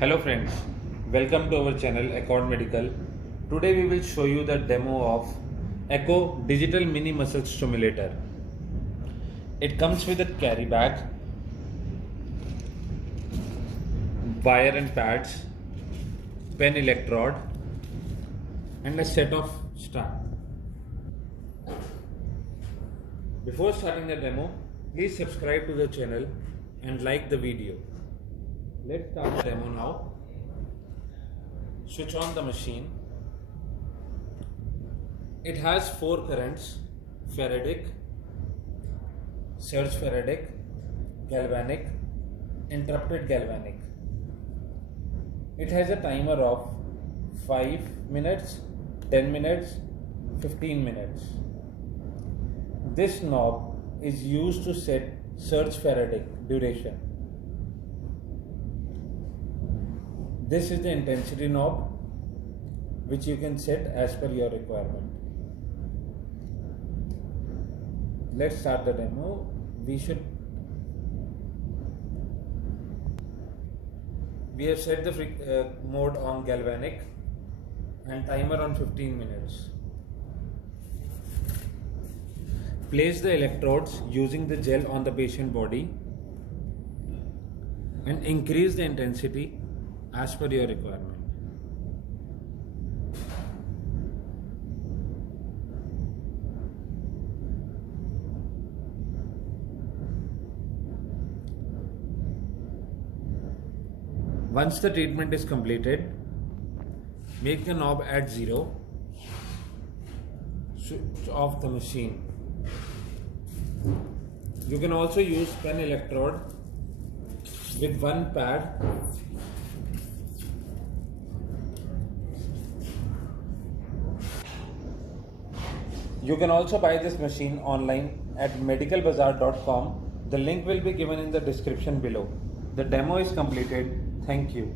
Hello friends, welcome to our channel Acco Medical. Today we will show you the demo of Acco Digital Mini Muscle Stimulator. It comes with a carry bag, wire and pads, pen electrode and a set of strap. Before starting the demo, please subscribe to the channel and like the video. Let's start the demo now. Switch on the machine. It has 4 currents: Faradic, surge Faradic, galvanic, interrupted galvanic. It has a timer of 5 minutes, 10 minutes, 15 minutes. This knob is used to set surge Faradic duration. This is the intensity knob which you can set as per your requirement. Let's start the demo. We have set the mode on galvanic and timer on 15 minutes. Place the electrodes using the gel on the patient body and increase the intensity as per your requirement. Once the treatment is completed, make the knob at 0, switch off the machine. You can also use pen electrode with one pad. You can also buy this machine online at MedicalBazzar.com. The link will be given in the description below. The demo is completed. Thank you.